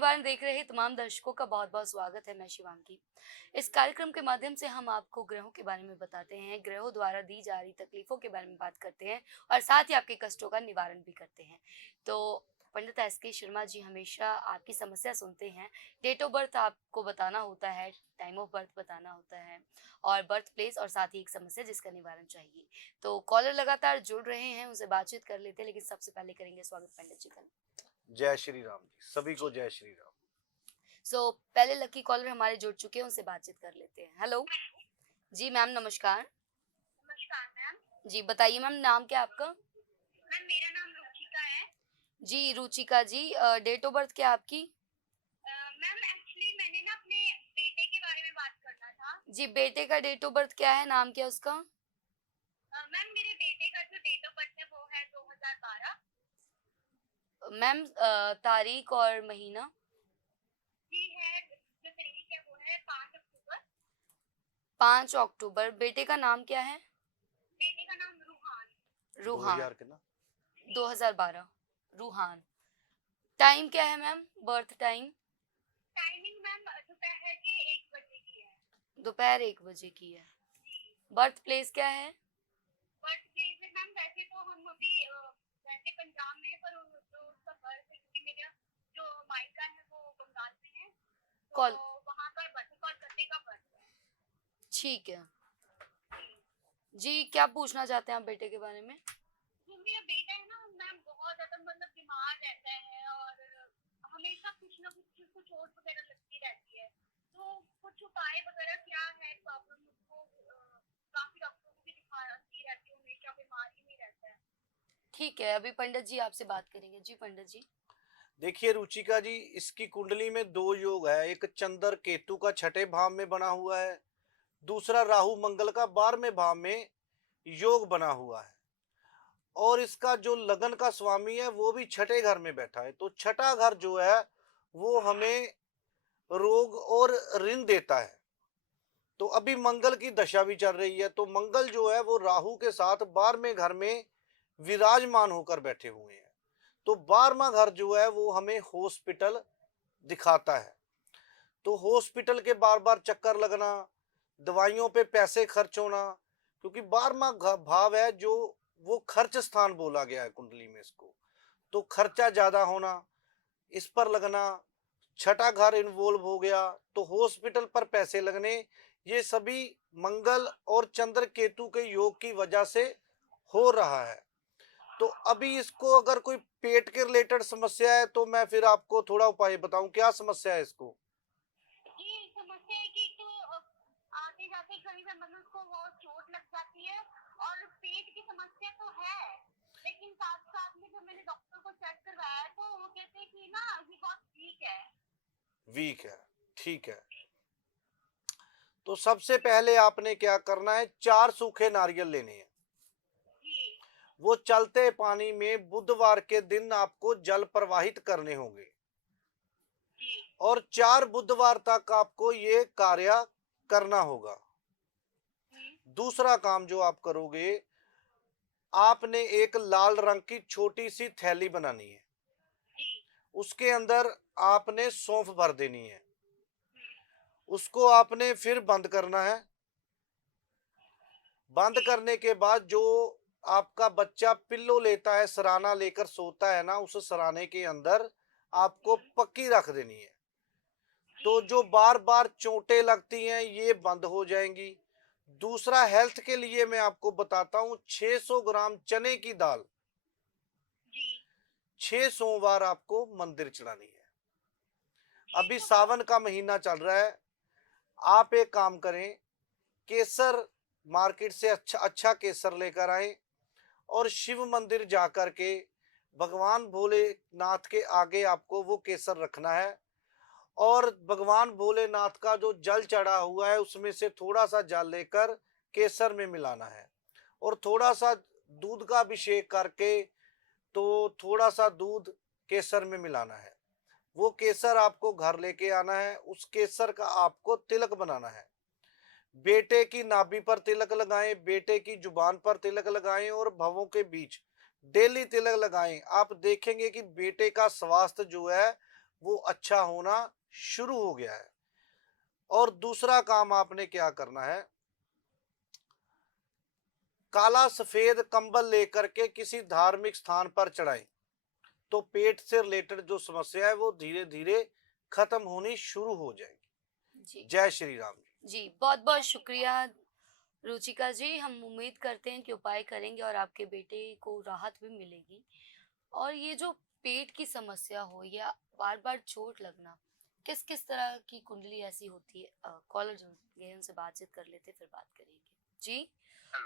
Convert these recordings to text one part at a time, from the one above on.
निवारण देख रहे तमाम दर्शकों का बहुत बहुत स्वागत है। मैं शिवांगी। इस कार्यक्रम के माध्यम से हम आपको ग्रहों के बारे में बताते हैं, ग्रहों द्वारा दी जा रही तकलीफों के बारे में बात करते हैं और साथ ही आपके कष्टों का निवारण भी करते हैं। तो पंडित एस के शर्मा जी हमेशा आपकी समस्या सुनते हैं। डेट ऑफ बर्थ आपको बताना होता है, टाइम ऑफ बर्थ बताना होता है और बर्थ प्लेस और साथ ही एक समस्या जिसका निवारण चाहिए। तो कॉलर लगातार जुड़ रहे हैं, उनसे बातचीत कर लेते हैं, लेकिन सबसे पहले करेंगे स्वागत पंडित जी का। जय श्री राम जी, सभी को जी। जय श्री राम। पहले लकी कॉलर हमारे जुड़ चुके हैं, उनसे बातचीत कर लेते हैं। हेलो। जी मैम नमस्कार। नमस्कार मैम। जी बताइए मैम, नाम क्या है आपका? मैम मेरा नाम रुचिका है। जी रुचिका जी, डेट ऑफ बर्थ क्या है आपकी? मैम एक्चुअली मैंने ना अपने बेटे के बारे में बात करना था। जी बेटे का डेट ऑफ बर्थ क्या है, नाम क्या है उसका? मैम मेरे बेटे का जो डेट ऑफ बर्थ है वो है 2012। मैम तारीख और महीना? जी है, जो तारीख है वो है 5 अक्टूबर। 5 अक्टूबर। बेटे का नाम क्या है? बेटे का नाम रूहान। रूहान। 2000 कितना? 2012। रूहान। टाइम क्या है ma'am, birth time? Timing ma'am दोपहर के 1 बजे की है। दोपहर 1 बजे की है। जी। बर्थ प्लेस क्या है? बर्थ प्लेस में मैम वैसे तो हम अभी वैसे पंजाब में हैं, पर जो उसका बर्थ है क्योंकि मेरा जो मायका है वो बंगाल में है, तो कॉल। वहाँ का बर्थ कोलकाता का बर्थ है। ठीक है। जी। जी क्या पूछना चाहते हैं आप बेटे के बारे में? जो मेरा बेटा है ना मैम बहुत ज्यादा मतलब बीमार रहता है और हमेशा कुछ ना कुछ उसको चोट वगैरह लगती रहती है, तो कुछ उपाय वगैरह क्या है प्रॉब्लम उसको। काफी डॉक्टरों को भी दिखाती रहती हूँ, हमेशा बीमार ही नहीं रहता है। ठीक है, अभी पंडित जी आपसे बात करेंगे। जी पंडित जी। देखिए रुचिका जी, इसकी कुंडली में दो योग है। एक चंद्र केतु का छठे भाव में बना हुआ है, दूसरा राहु मंगल का 12वें भाव में योग बना हुआ है। और इसका जो लगन का स्वामी है वो भी छठे घर में बैठा है। तो छठा घर जो है वो हमें रोग और ऋण देता है। तो अभी मंगल की दशा भी चल रही है, तो मंगल जो है वो राहु के साथ 12वें घर में विराजमान होकर बैठे हुए हैं। तो 12वां घर जो है वो हमें हॉस्पिटल दिखाता है। तो हॉस्पिटल के बार बार चक्कर लगना, दवाइयों पे पैसे खर्च होना, क्योंकि 12वां भाव है जो वो खर्च स्थान बोला गया है कुंडली में इसको। तो खर्चा ज्यादा होना, इस पर लगना, छठा घर इन्वॉल्व हो गया तो हॉस्पिटल पर पैसे लगने, ये सभी मंगल और चंद्र केतु के योग की वजह से हो रहा है। तो अभी इसको अगर कोई पेट के रिलेटेड समस्या है तो मैं फिर आपको थोड़ा उपाय बताऊं, क्या समस्या है इसको? ये समस्या है कि तो आते जाते कहीं पे मतलब उसको बहुत चोट लग जाती है और पेट की समस्या तो है, लेकिन साथ साथ में जब मैंने डॉक्टर को चेक करवाया तो वो कहते हैं कि ना ये बहुत वीक है। वीक है, ठीक है। तो सबसे पहले आपने क्या करना है, 4 सूखे नारियल लेने हैं। जी। वो चलते पानी में बुधवार के दिन आपको जल प्रवाहित करने होंगे जी। और 4 बुधवार तक आपको ये कार्य करना होगा। हम्म। दूसरा काम जो आप करोगे, आपने एक लाल रंग की छोटी सी थैली बनानी है। जी। उसके अंदर आपने सौंफ भर देनी है। हम्म। उसको आपने फिर बंद करना है। बंद जी। करने के बाद जो आपका बच्चा पिल्लो लेता है, सराना लेकर सोता है ना, उस सराने के अंदर आपको हम्म। पक्की रख देनी है। जी। तो जो बार बार चोटें लगती हैं ये बंद हो जाएंगी। दूसरा, हेल्थ के लिए मैं आपको बताता हूँ, 600 ग्राम चने की दाल जी। 6 सोमवार आपको मंदिर चढ़ानी है। छह अभी सौ सावन का महीना चल रहा है। आप एक काम करें, केसर मार्केट से अच्छा अच्छा केसर लेकर आए और शिव मंदिर जाकर के भगवान भोलेनाथ के आगे आपको वो केसर रखना है। और भगवान भोलेनाथ का जो जल चढ़ा हुआ है उसमें से थोड़ा सा जल लेकर केसर में मिलाना है और थोड़ा सा दूध का अभिषेक करके, तो थोड़ा सा दूध केसर में मिलाना है। वो केसर आपको घर लेके आना है। उस केसर का आपको तिलक बनाना है। बेटे की नाभि पर तिलक लगाएं, बेटे की जुबान पर तिलक लगाएं और भवों के बीच डेली तिलक लगाएं। आप देखेंगे कि बेटे का स्वास्थ्य जो है वो अच्छा होना शुरू हो गया है। और दूसरा काम आपने क्या करना है, काला सफेद कंबल लेकर के किसी धार्मिक स्थान पर चढ़ाएं, तो पेट से रिलेटेड जो समस्या है वो धीरे धीरे खत्म होनी शुरू हो जाएगी। जी जय श्री राम जी। जी, बहुत बहुत शुक्रिया रुचिका जी। हम उम्मीद करते हैं कि उपाय करेंगे और आपके बेटे को राहत भी मिलेगी। और ये जो पेट की समस्या हो या बार बार चोट लगना, किस किस तरह की कुंडली ऐसी होती है? कॉलर जुड़ गए, उनसे बातचीत कर लेते, फिर बात करेंगे। जी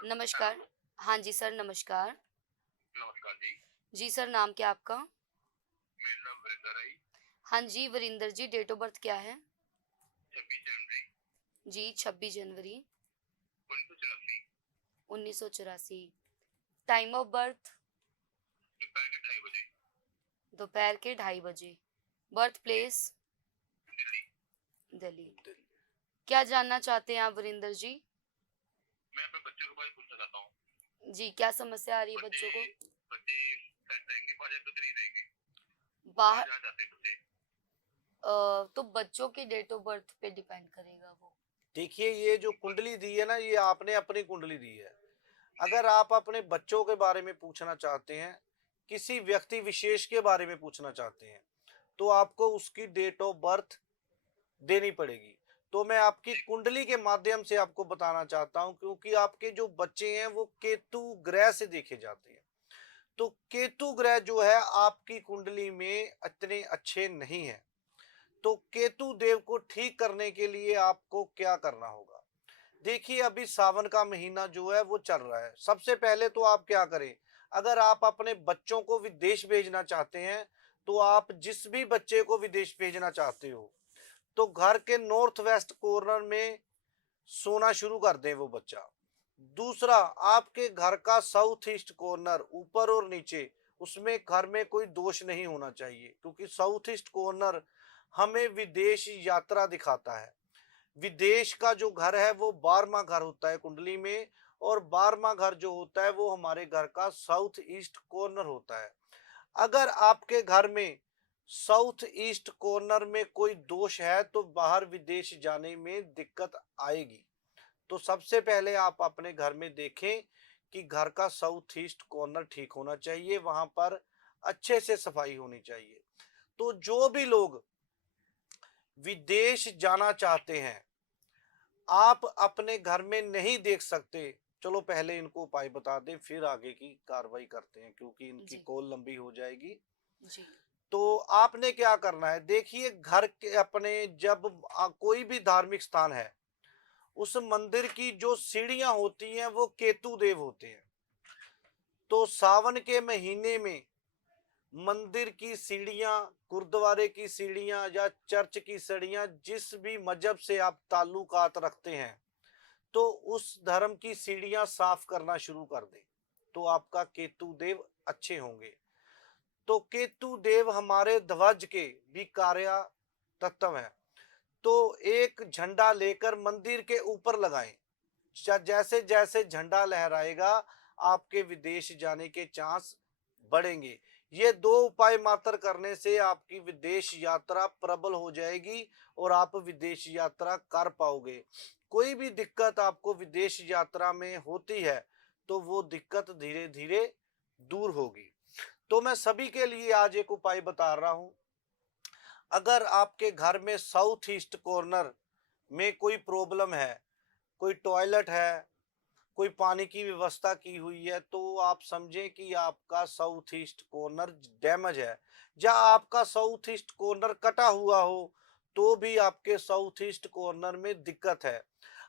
नमस्कार। हाँ जी सर, नमस्कार। नमस्कार जी। जी सर, नाम क्या आपका? मेरा नाम वरिंदर है। हाँ जी Varinder ji, date of birth क्या है? 26 जनवरी जी 26 जनवरी 1984। 1984। Time of birth? दोपहर के 2:30 बजे। दोपहर के 2:30 बजे। Birth place? दिल्ली। दिल्ली। क्या जानना चाहते हैं आप वरिंदर जी? मैं अपने बच्चों के बारे में पूछना चाहता हूँ। जी, क्या समस्या आ रही है बच्चों को? बच्चे सेट रहेंगे, बाहर तो नहीं रहेंगे। बाहर बाहर जाते हैं बच्चे। तो बच्चों के डेट ऑफ बर्थ पे डिपेंड करेगा वो। देखिए, ये जो कुंडली दी है ना, ये आपने अपनी कुंडली दी है। अगर आप अपने बच्चों के बारे में पूछना चाहते हैं, किसी व्यक्ति विशेष के बारे में पूछना चाहते हैं, तो आपको उसकी डेट ऑफ बर्थ देनी पड़ेगी। तो मैं आपकी कुंडली के माध्यम से आपको बताना चाहता हूं, क्योंकि आपके जो बच्चे हैं वो केतु ग्रह से देखे जाते हैं। तो केतु ग्रह जो है आपकी कुंडली में इतने अच्छे नहीं है। तो केतु देव को ठीक करने के लिए आपको क्या करना होगा? देखिए, अभी सावन का महीना जो है वो चल रहा है। सबसे पहले तो आप क्या करें, अगर आप अपने बच्चों को विदेश भेजना चाहते हैं, तो आप जिस भी बच्चे को विदेश भेजना चाहते हो, तो घर के नॉर्थ वेस्ट कॉर्नर में सोना शुरू कर दें वो बच्चा। दूसरा, आपके घर का साउथ ईस्ट कॉर्नर ऊपर और नीचे, उसमें घर में कोई दोष नहीं होना चाहिए, क्योंकि साउथ ईस्ट कॉर्नर हमें विदेश यात्रा दिखाता है। विदेश का जो घर है वो 12वां घर होता है कुंडली में, और 12वां घर जो होता है वो हमारे घर का साउथ ईस्ट कॉर्नर होता है। अगर आपके घर में साउथ ईस्ट कॉर्नर में कोई दोष है, तो बाहर विदेश जाने में दिक्कत आएगी। तो सबसे पहले आप अपने घर में देखें कि घर का साउथ ईस्ट कॉर्नर ठीक होना चाहिए, वहां पर अच्छे से सफाई होनी चाहिए। तो जो भी लोग विदेश जाना चाहते हैं, आप अपने घर में नहीं देख सकते, चलो पहले इनको उपाय बता दें, फिर आगे की कार्रवाई करते हैं, क्योंकि इनकी जी कॉल लंबी हो जाएगी। जी तो आपने क्या करना है, देखिए, घर के अपने जब कोई भी धार्मिक स्थान है, उस मंदिर की जो सीढ़ियां होती हैं वो केतु देव होते हैं। तो सावन के महीने में मंदिर की सीढ़ियां, गुरुद्वारे की सीढ़ियां या चर्च की सीढ़ियां, जिस भी मजहब से आप ताल्लुकात रखते हैं, तो उस धर्म की सीढ़ियां साफ करना शुरू कर दें, तो आपका केतु देव अच्छे होंगे। तो केतु देव हमारे ध्वज के भी कार्य तत्व है। तो एक झंडा लेकर मंदिर के ऊपर लगाएं। जैसे जैसे झंडा लहराएगा, आपके विदेश जाने के चांस बढ़ेंगे। ये दो उपाय मात्र करने से आपकी विदेश यात्रा प्रबल हो जाएगी और आप विदेश यात्रा कर पाओगे। कोई भी दिक्कत आपको विदेश यात्रा में होती है, तो वो दिक्कत धीरे धीरे दूर होगी। तो मैं सभी के लिए आज एक उपाय बता रहा हूं। अगर आपके घर में साउथ ईस्ट कॉर्नर में कोई प्रॉब्लम है, कोई टॉयलेट है, कोई पानी की व्यवस्था की हुई है, तो आप समझें कि आपका साउथ ईस्ट कॉर्नर डैमेज है, या आपका साउथ ईस्ट कॉर्नर कटा हुआ हो, तो भी आपके साउथ ईस्ट कॉर्नर में दिक्कत है।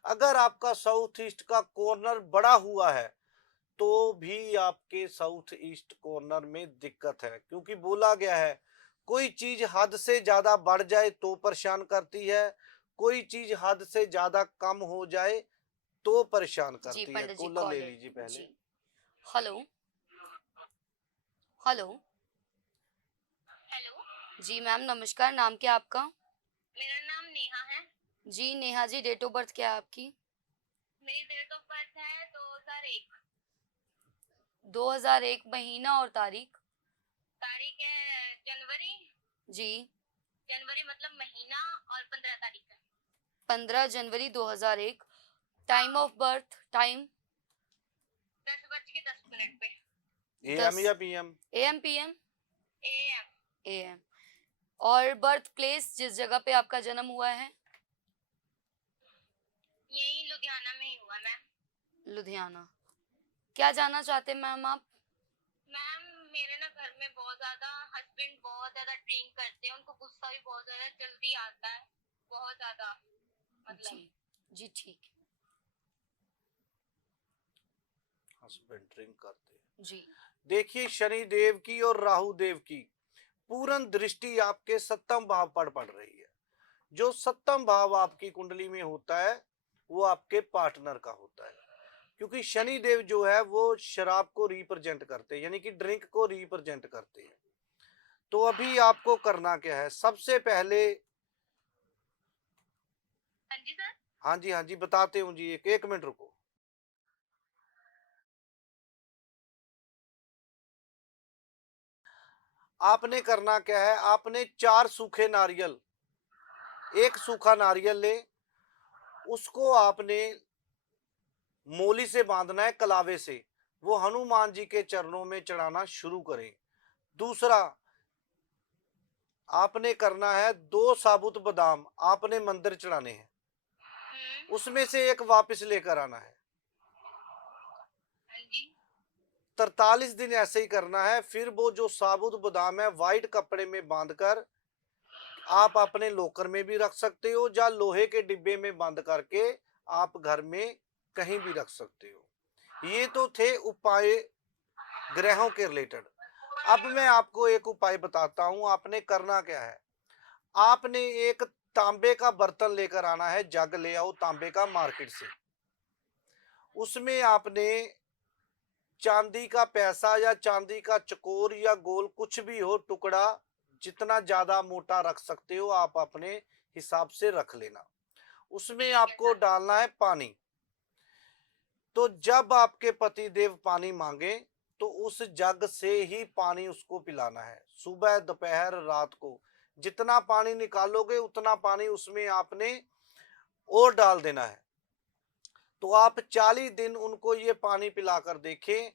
अगर आपका साउथ ईस्ट का कॉर्नर बड़ा हुआ है, तो भी आपके साउथ ईस्ट कॉर्नर में दिक्कत है, क्योंकि बोला गया है, कोई चीज हद से ज्यादा बढ़ जाए तो परेशान करती है, कोई चीज हद से ज्यादा कम हो जाए तो परेशान जी करती है। पंडित जी, कूलर ले कॉलर। लीजिए पहले। जी हेलो। हेलो। हेलो। जी मैम, नमस्कार। नाम क्या आपका? मेरा नाम नेहा है। जी Neha ji, date of birth क्या है आपकी? मेरी डेट ऑफ बर्थ है 2001। 2001 महीना और तारीख? तारीख है जनवरी जी जनवरी मतलब महीना और 15 तारीख का। 15 जनवरी 2001। टाइम ऑफ बर्थ, टाइम 10:10 पे। एएम 10 या PM? AM PM? AM। AM। और बर्थ प्लेस, जिस जगह पे आपका जन्म हुआ है? यही लुधियाना में ही हुआ मैम। लुधियाना। क्या जानना चाहते हैं मैम आप? मैम मेरे ना घर में बहुत ज्यादा हस्बैंड बहुत ज्यादा ड्रिंक करते हैं, उनको गुस्सा भी बहुत ज्यादा जल्दी आता है, बहुत ज्यादा मतलब। जी जी ठीक है। हस्बैंड ड्रिंक करते हैं। जी देखिए, शनि देव की और राहु देव की पूर्ण दृष्टि आपके सप्तम भाव पर पड़ रही है। जो सप्तम भाव आपकी कुंडली में होता है वो आपके पार्टनर का होता है, क्योंकि शनि देव जो है वो शराब को रिप्रेजेंट करते हैं, यानी कि ड्रिंक को रिप्रेजेंट करते हैं। तो अभी आपको करना क्या है? सबसे पहले, हाँ जी सर। हाँ जी बताते हूँ जी, एक एक मिनट रुको। आपने करना क्या है? आपने 4 सूखे नारियल, एक सूखा नारियल ले, उसको आपने मोली से बांधना है, कलावे से। वो हनुमान जी के चरणों में चढ़ाना शुरू करें। दूसरा, आपने करना है 2 साबुत बादाम आपने मंदिर चढ़ाने हैं, उसमें से एक वापस लेकर आना है। हाँ जी। 43 दिन ऐसे ही करना है। फिर वो जो साबुत बादाम है वाइट कपड़े में बांधकर आप अपने लॉकर में भी रख सकते हो, या लोहे के डिब्बे में बंद करके आप घर में कहीं भी रख सकते हो। ये तो थे उपाय ग्रहों के रिलेटेड। अब मैं आपको एक उपाय बताता हूं। आपने करना क्या है? आपने एक तांबे का बर्तन लेकर आना है, जग ले आओ तांबे का मार्केट से। उसमें आपने चांदी का पैसा या चांदी का चकोर या गोल कुछ भी हो टुकड़ा, जितना ज्यादा मोटा रख सकते हो आप अपने हिसाब से रख लेना। उसमें आपको डालना है पानी। तो जब आपके पति देव पानी मांगे तो उस जग से ही पानी उसको पिलाना है। सुबह दोपहर रात को जितना पानी निकालोगे उतना पानी उसमें आपने और डाल देना है। तो आप 40 दिन उनको ये पानी पिलाकर देखें,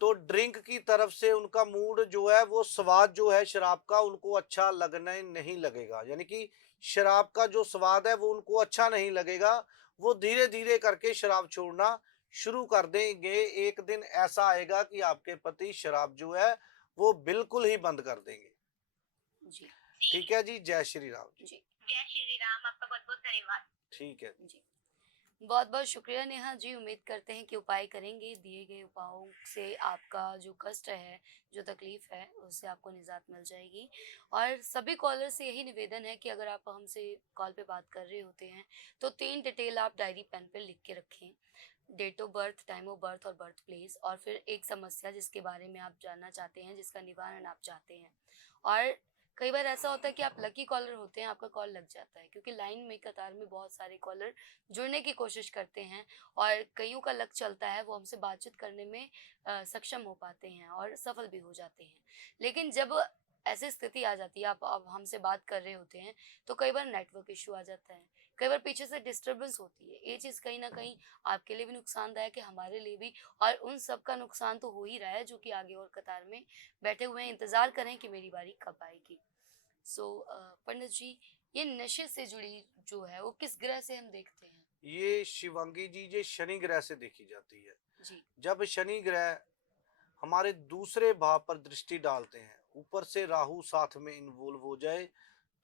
तो ड्रिंक की तरफ से उनका मूड जो है, वो स्वाद जो है शराब का उनको अच्छा लगने नहीं लगेगा। यानी कि शराब का जो स्वाद है वो उनको अच्छा नहीं लगेगा। वो धीरे धीरे करके शराब छोड़ना शुरू कर देंगे। एक दिन ऐसा आएगा कि आपके पति शराब जो है वो बिल्कुल ही बंद कर देंगे। जी ठीक है जी, जय श्री राम जी। जी जय श्री राम, आपका बहुत बहुत धन्यवाद। ठीक है। जी बहुत बहुत शुक्रिया नेहा जी। उम्मीद करते हैं कि उपाय करेंगे, दिए गए उपायों से आपका जो कष्ट है, जो तकलीफ है, उससे आपको निजात मिल जाएगी। और सभी कॉलर से यही निवेदन है कि अगर आप हमसे कॉल पे बात कर रहे होते हैं तो 3 डिटेल आप डायरी पेन पे लिख के रखें। Date of birth, time of birth और बर्थ प्लेस, और फिर एक समस्या जिसके बारे में आप जानना चाहते हैं, जिसका निवारण आप चाहते हैं। और कई बार ऐसा होता है कि आप लकी कॉलर होते हैं, आपका कॉल लग जाता है, क्योंकि लाइन में कतार में बहुत सारे कॉलर जुड़ने की कोशिश करते हैं और कईयों का लक चलता है, वो हमसे बातचीत करने में सक्षम हो पाते हैं और सफल भी हो जाते हैं। लेकिन जब ऐसी स्थिति आ जाती है, आप अब हमसे बात कर रहे होते हैं, तो कई बार नेटवर्क इशू आ जाता है, कई बार पीछे से डिस्टरबेंस होती है। ये चीज़ कहीं ना कहीं आपके लिए भी नुकसानदायक है, हमारे लिए भी, और उन सब का नुकसान तो हो ही रहा है जो कि आगे और कतार में बैठे हुए हैं, इंतजार करें कि मेरी बारी कब आएगी। सो पंडित जी, ये नशे से जुड़ी जो है वो किस ग्रह से हम देखते हैं? ये शिवांगी जी, ये शनि ग्रह से देखी जाती है। जी जब शनि ग्रह हमारे दूसरे भाव पर दृष्टि डालते हैं, ऊपर से राहु साथ में इन्वॉल्व हो जाए,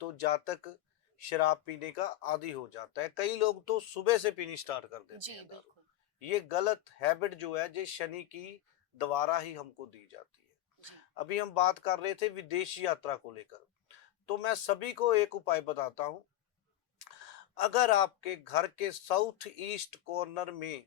तो जातक शराब पीने का आदी हो जाता है। कई लोग तो सुबह से पीनी स्टार्ट कर देते जी हैं दारू। बिल्कुल। ये गलत हैबिट जो है ये शनि की द्वारा ही हमको दी जाती है। जी अभी हम बात कर रहे थे विदेश यात्रा को लेकर, तो मैं सभी को एक उपाय बताता हूँ। अगर आपके घर के साउथ ईस्ट कॉर्नर में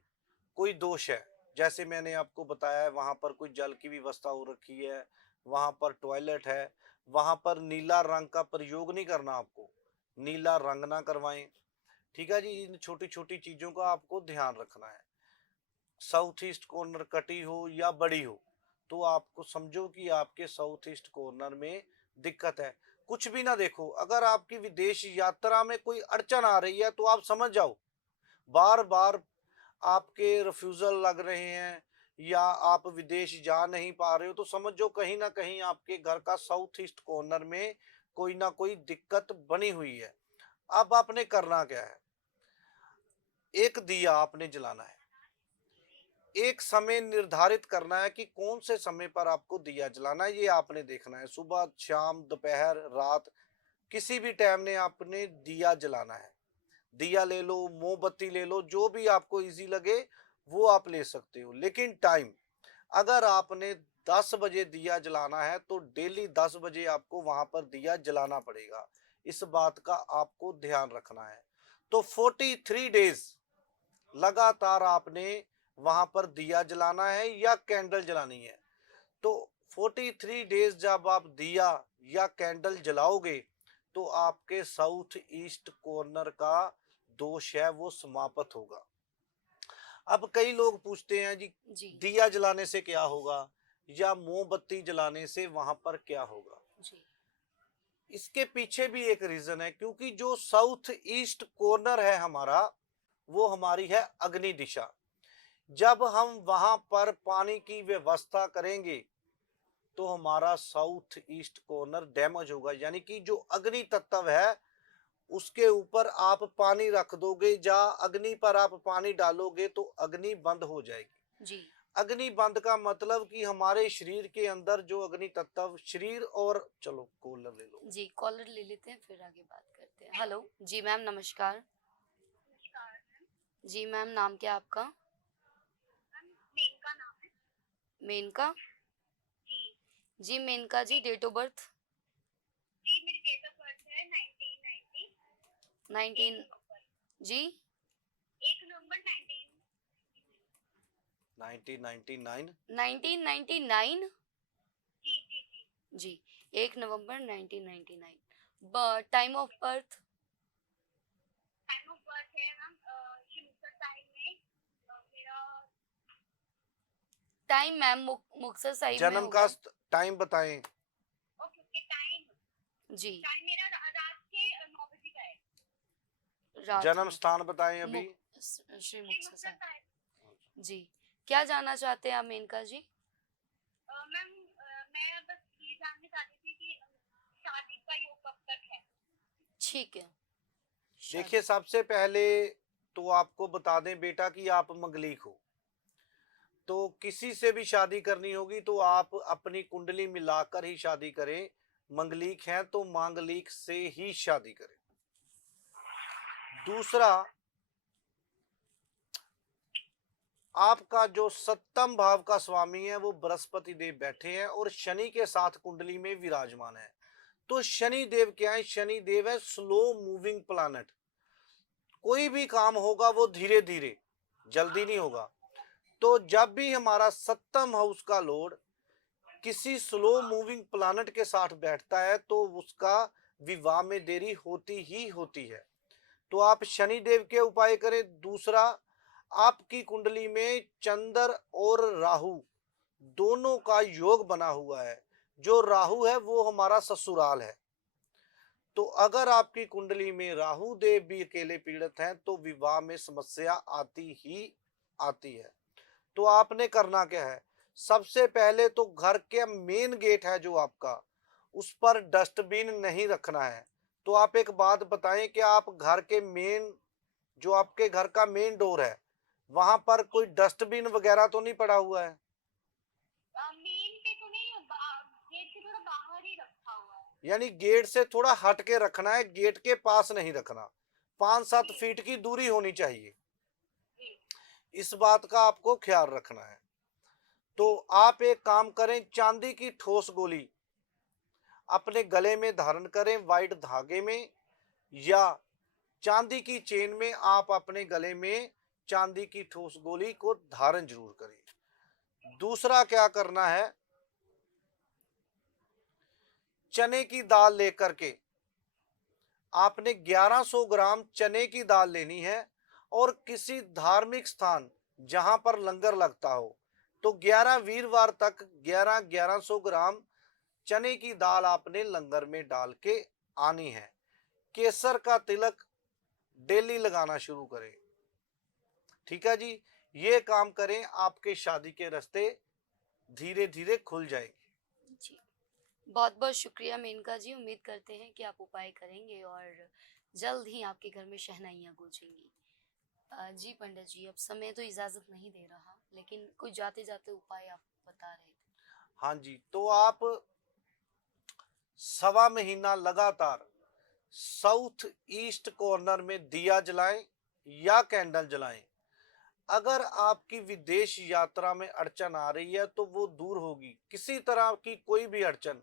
कोई दोष है, जैसे मैंने आपको बताया है वहां पर कोई जल की व्यवस्था हो रखी है, वहां पर टॉयलेट है, वहां पर नीला रंग का प्रयोग नहीं करना आपको, नीला रंग ना करवाएं। ठीक है जी, इन छोटी छोटी चीजों का आपको ध्यान रखना है। साउथ ईस्ट कॉर्नर कटी हो या बड़ी हो, तो आपको समझो कि आपके साउथ ईस्ट कॉर्नर में दिक्कत है। कुछ भी ना देखो। अगर आपकी विदेश यात्रा में कोई अड़चन आ रही है तो आप समझ जाओ, बार बार आपके रिफ्यूजल लग रहे हैं या आप विदेश जा नहीं पा रहे हो, तो समझो कहीं ना कहीं आपके घर का साउथ ईस्ट कॉर्नर में कोई ना कोई दिक्कत बनी हुई है। अब आपने करना क्या है, एक दिया आपने जलाना है। एक समय निर्धारित करना है कि कौन से समय पर आपको दिया जलाना है, ये आपने देखना है। सुबह, शाम, दोपहर, रात, किसी भी टाइम ने आपने दिया जलाना है। दिया ले लो, मोमबत्ती ले लो, जो भी आपको इजी लगे वो आप ले सकते हो। लेकिन टाइम, अगर आपने 10 बजे दिया जलाना है तो डेली 10 बजे आपको वहां पर दिया जलाना पड़ेगा। इस बात का आपको ध्यान रखना है। तो 43 डेज लगातार आपने वहां पर दिया जलाना है या कैंडल जलानी है। तो 43 डेज जब आप दिया या कैंडल जलाओगे तो आपके साउथ ईस्ट कॉर्नर का दोष है वो समाप्त होगा। अब कई लोग पूछते हैं जी, जी दिया जलाने से क्या होगा या मोमबत्ती जलाने से वहां पर क्या होगा। जी इसके पीछे भी एक रीजन है, क्योंकि जो साउथ ईस्ट कॉर्नर है हमारा, वो हमारी है अग्नि दिशा। जब हम वहां पर पानी की व्यवस्था करेंगे तो हमारा साउथ ईस्ट कॉर्नर डैमेज होगा। यानी कि जो अग्नि तत्व है उसके ऊपर आप पानी रख दोगे या अग्नि पर आप पानी डालोगे तो अग्नि बंद हो जाएगी। जी अग्नि बंद का मतलब कि हमारे शरीर के अंदर जो अग्नि तत्व शरीर और, चलो कॉलर ले लो। जी कॉलर ले लेते हैं फिर आगे बात करते हैं। हेलो जी मैम नमस्कार। नमस्कार मैम। जी मैम नाम क्या आपका? मैम मेनका नाम है। मेनका। जी। जी मेनका जी डेट ऑफ बर्थ? जी मेरी डेट ऑफ बर्थ है 1990। 19 जी 1 नवंबर 1999। 1999 जी जी जी। जी 1 नवंबर 1999। Time of birth? Time of birth है मैम शिमुक्तर साहिब में मेरा। टाइम मैम मुक्तसर साहिब में जन्म का होगा। टाइम बताएं। Okay okay time. जी टाइम मेरा रात के 9 बजे का है। रात जन्म में स्थान बताएं अभी। श्री श्री मुक्तसर मुक्तर साहिब। साहिब। जी क्या जानना चाहते हैं आप मेनका जी? मैम मैं बस ये जानना चाहती थी कि शादी का योग कब तक है। ठीक है। देखिए, सबसे पहले तो आपको बता दें बेटा कि आप मंगलीक हो, तो किसी से भी शादी करनी होगी तो आप अपनी कुंडली मिलाकर ही शादी करें। मंगलीक हैं तो मांगलिक से ही शादी करें। दूसरा, आपका जो सप्तम भाव का स्वामी है वो बृहस्पति देव बैठे हैं और शनि के साथ कुंडली में विराजमान है। तो शनि देव क्या है? शनि देव है स्लो मूविंग प्लैनेट। कोई भी काम होगा वो धीरे धीरे, जल्दी नहीं होगा। तो जब भी हमारा सप्तम हाउस का लॉर्ड किसी स्लो मूविंग प्लैनेट के साथ बैठता है तो उसका विवाह में देरी होती ही होती है। तो आप शनि देव के उपाय करें। दूसरा, आपकी कुंडली में चंद्र और राहु दोनों का योग बना हुआ है। जो राहु है वो हमारा ससुराल है। तो अगर आपकी कुंडली में राहु देव भी अकेले पीड़ित हैं तो विवाह में समस्या आती ही आती है। तो आपने करना क्या है? सबसे पहले तो घर के मेन गेट है जो आपका, उस पर डस्टबिन नहीं रखना है। तो आप एक बात बताएं कि आप घर के मेन, जो आपके घर का मेन डोर है, वहां पर कोई डस्टबिन वगैरह तो नहीं पड़ा हुआ है? मेन पे तो नहीं गेट से थोड़ा बाहर ही रखा हुआ है। यानी गेट से थोड़ा हट के रखना है, गेट के पास नहीं रखना। 5-7 फीट की दूरी होनी चाहिए। इस बात का आपको ख्याल रखना है। तो आप एक काम करें, चांदी की ठोस गोली अपने गले में धारण करें वाइट धागे में, या चांदी की चेन में आप अपने गले में चांदी की ठोस गोली को धारण जरूर करें। दूसरा क्या करना है, चने की दाल लेकर के आपने 1100 ग्राम चने की दाल लेनी है और किसी धार्मिक स्थान जहां पर लंगर लगता हो तो 11 वीरवार तक 1100 ग्राम चने की दाल आपने लंगर में डाल के आनी है। केसर का तिलक डेली लगाना शुरू करें। ठीक है जी, ये काम करें, आपके शादी के रास्ते धीरे धीरे खुल जाएंगे। जी, बहुत बहुत शुक्रिया मेनका जी। उम्मीद करते हैं कि आप उपाय करेंगे और जल्द ही आपके घर में शहनाइयाँ गूंजेंगी। जी पंडित जी, अब समय तो इजाजत नहीं दे रहा, लेकिन कोई जाते जाते उपाय आप बता रहे थे। हाँ जी, तो आप सवा महीना लगातार साउथ ईस्ट कॉर्नर में दिया जलाएं या कैंडल जलाएं। अगर आपकी विदेश यात्रा में अड़चन आ रही है तो वो दूर होगी। किसी तरह की कोई भी अड़चन,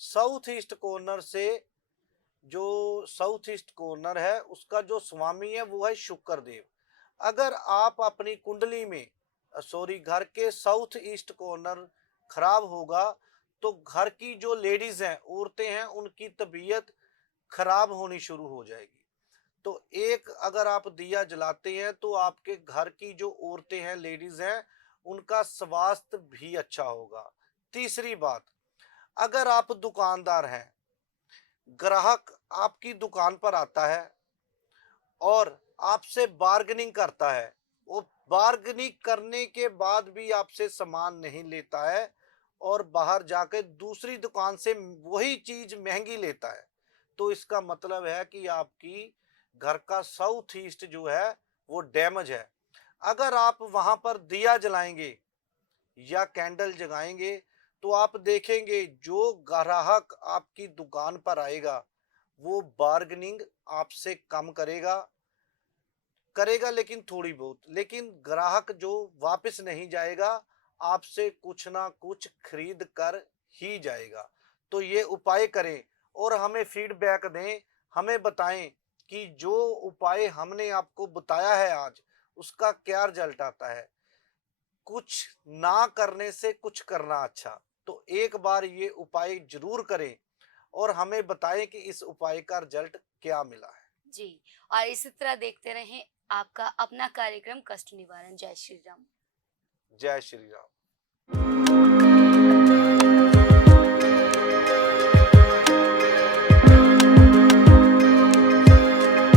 साउथ ईस्ट कॉर्नर से, जो साउथ ईस्ट कॉर्नर है उसका जो स्वामी है वो है शुक्र देव। अगर आप अपनी कुंडली में सॉरी घर के साउथ ईस्ट कॉर्नर खराब होगा तो घर की जो लेडीज हैं, औरतें हैं, उनकी तबीयत खराब होनी शुरू हो जाएगी। तो एक अगर आप दिया जलाते हैं तो आपके घर की जो औरतें हैं, लेडीज हैं, उनका स्वास्थ्य भी अच्छा होगा। तीसरी बात, अगर आप दुकानदार हैं, ग्राहक आपकी दुकान पर आता है और आपसे बार्गेनिंग करता है, वो बार्गेनिंग करने के बाद भी आपसे सामान नहीं लेता है और बाहर जाकर दूसरी दुकान से वही चीज महंगी लेता है, तो इसका मतलब है कि आपकी घर का साउथ ईस्ट जो है वो डैमेज है। अगर आप वहां पर दिया जलाएंगे या कैंडल जगाएंगे तो आप देखेंगे जो ग्राहक आपकी दुकान पर आएगा वो बार्गेनिंग आपसे कम करेगा करेगा, लेकिन थोड़ी बहुत, लेकिन ग्राहक जो वापस नहीं जाएगा, आपसे कुछ ना कुछ खरीद कर ही जाएगा। तो ये उपाय करें और हमें फीडबैक दें, हमें बताएं कि जो उपाय हमने आपको बताया है आज उसका क्या रिजल्ट आता है। कुछ ना करने से कुछ करना अच्छा। तो एक बार ये उपाय जरूर करें और हमें बताएं कि इस उपाय का रिजल्ट क्या मिला है। जी, और इसी तरह देखते रहें आपका अपना कार्यक्रम कष्ट निवारण। जय श्री राम। जय श्री राम।